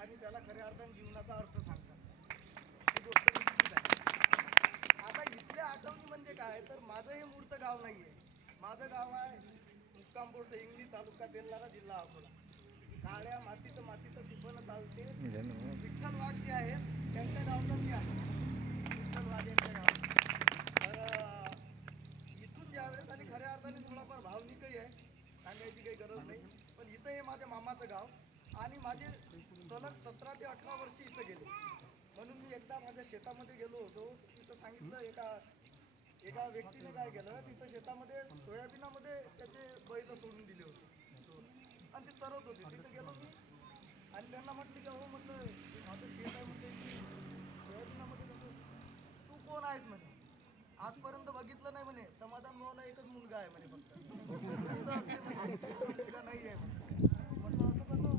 आणि त्याला खऱ्या अर्थाने जीवनाचा अर्थ सांगतात. ही गोष्ट निश्चित आहे. आता इथल्या आठवणी म्हणजे काय, तर माझं हे मूळचं गाव नाहीये. माझं गाव आहे मुक्काम पोस्ट इंगली, तालुका बेल्लारा, जिल्हा अकोला. काळ्या मातीचं टिपण चालते. विठ्ठल वाघ जे आहेत त्यांच्या गावचा मी आहे. विठ्ठल वाघ यांच्या गाव. तर इथून ज्यावेळेस, आणि खऱ्या अर्थाने थोडाफार भावनिकही आहे, सांगायची काही गरज नाही, पण इथं हे माझ्या मामाचं गाव आणि माझे सलग 17 ते 18 वर्ष इथं गेले. म्हणून मी एकदा माझ्या शेतामध्ये गेलो होतो. तिथं सांगितलं एका व्यक्तीने काय केलं, तिथं शेतामध्ये सोयाबीनामध्ये त्याचे बैल सोडून दिले होते आणि ते चरत होते. तिथं गेलो मी आणि त्यांना म्हटलं की हो, म्हटलं माझं शेत आहे, म्हटलं सोयाबीनामध्ये कसं, तू कोण आहेस म्हणे, आजपर्यंत बघितलं नाही म्हणे, समाधान भाऊला एकच मुलगा आहे म्हणे, फक्त मुलगा नाही आहे. म्हटलं असं कसं,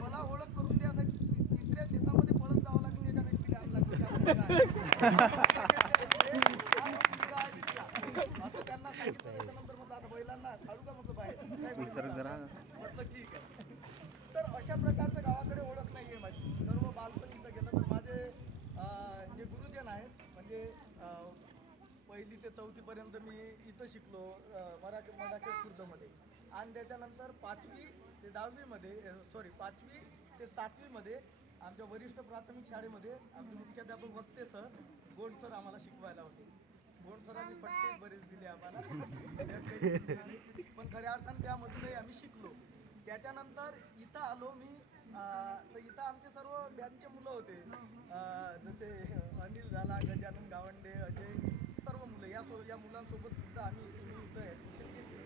मला ओळख करून द्यासाठी तिसऱ्या शेतामध्ये पळत जावं लागेल, एका व्यक्तीला आणला असं त्यांना सांगितलं. त्याच्यानंतर म्हटलं आता बैलांना काढू का, म्हटलं बाहेर, म्हटलं ठीक आहे. तर अशा प्रकारचं गावाकडे ओळख नाही आहे माझी. सर्व बालपण इथं गेलं. तर माझे जे गुरुजन आहेत, म्हणजे 1ली ते 4थी पर्यंत मी इथं शिकलो मराठी खुर्दमध्ये, आणि त्याच्यानंतर 5वी ते 7वी आमच्या वरिष्ठ प्राथमिक शाळेमध्ये आमचे मुख्याध्यापक वक्ते सर, गोंड सर आम्हाला शिकवायला होते. गोंड सरांनी पट्टे बरेच दिले आम्हाला, पण खऱ्या अर्थाने त्यामधूनही आम्ही शिकलो. त्याच्यानंतर इथं आलो मी. तर इथं आमचे सर्व बॅचचे मुलं होते, जसे अनिल झाला, गजानन गावंडे, अजय, सर्व मुलं. या मुलांसोबत सुद्धा आम्ही इथं ॲडमिशन घेतली.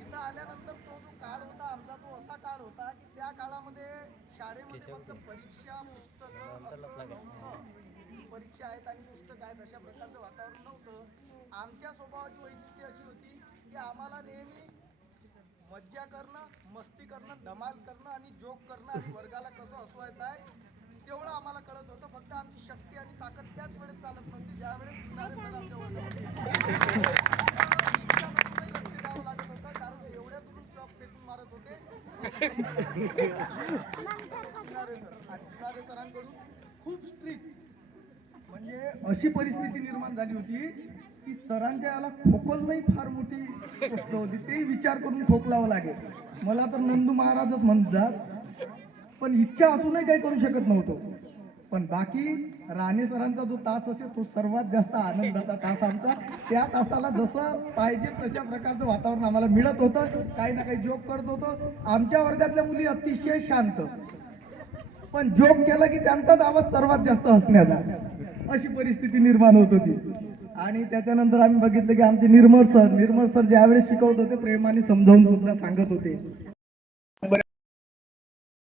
इथं आल्यानंतर तो जो काळ होता आमचा, तो असा काळ होता की त्या काळामध्ये शाळेमध्ये फक्त परीक्षा, पुस्तकं नव्हतं. परीक्षा आहेत आणि पुस्तक आहेत अशा प्रकारचं वातावरण नव्हतं. आमच्या स्वभावाची वैशिष्ट्ये अशी होती की आम्हाला नेहमी मज्जा करणं, मस्ती करणं, धमाल करणं आणि जोक करणं आणि वर्गाला कसं हसवायचं आहे तेवढं आम्हाला कळत होतं. फक्त आमची शक्ती आणि ताकद त्याच वेळेस चालत नव्हती, ज्या वेळेस किनारे सर आमच्या वर्गामध्ये लक्ष द्यावं लागत होतं, कारण एवढ्या दुरून चॉक फेकून मारत होते किनारे सरांकडून. खूप स्ट्रिक्ट, म्हणजे अशी परिस्थिती निर्माण झाली होती की सरांच्या याला खोकलणंही फार मोठी गोष्ट होती. तेही विचार करून खोकलावं लागेल. मला तर नंदू महाराजच म्हणतात, पण इच्छा असूनही काही करू शकत नव्हतो. पण बाकी राणे सरांचा जो तास असेल तो सर्वात जास्त आनंदाचा तास आमचा. त्या तासाला जसं पाहिजे तशा प्रकारचं वातावरण आम्हाला मिळत होतं. काही ना काही जोक करत होतो. आमच्या वर्गातल्या मुली अतिशय शांत, पण जोक केला की त्यांचाच आवाज सर्वात जास्त हसण्याचा, अशी परिस्थिती निर्माण होत होती. आणि त्याच्यानंतर आम्ही बघितलं की आमचे निर्मळ सर ज्यावेळेस शिकवत होते प्रेमाने समजावून सुद्धा सांगत होते.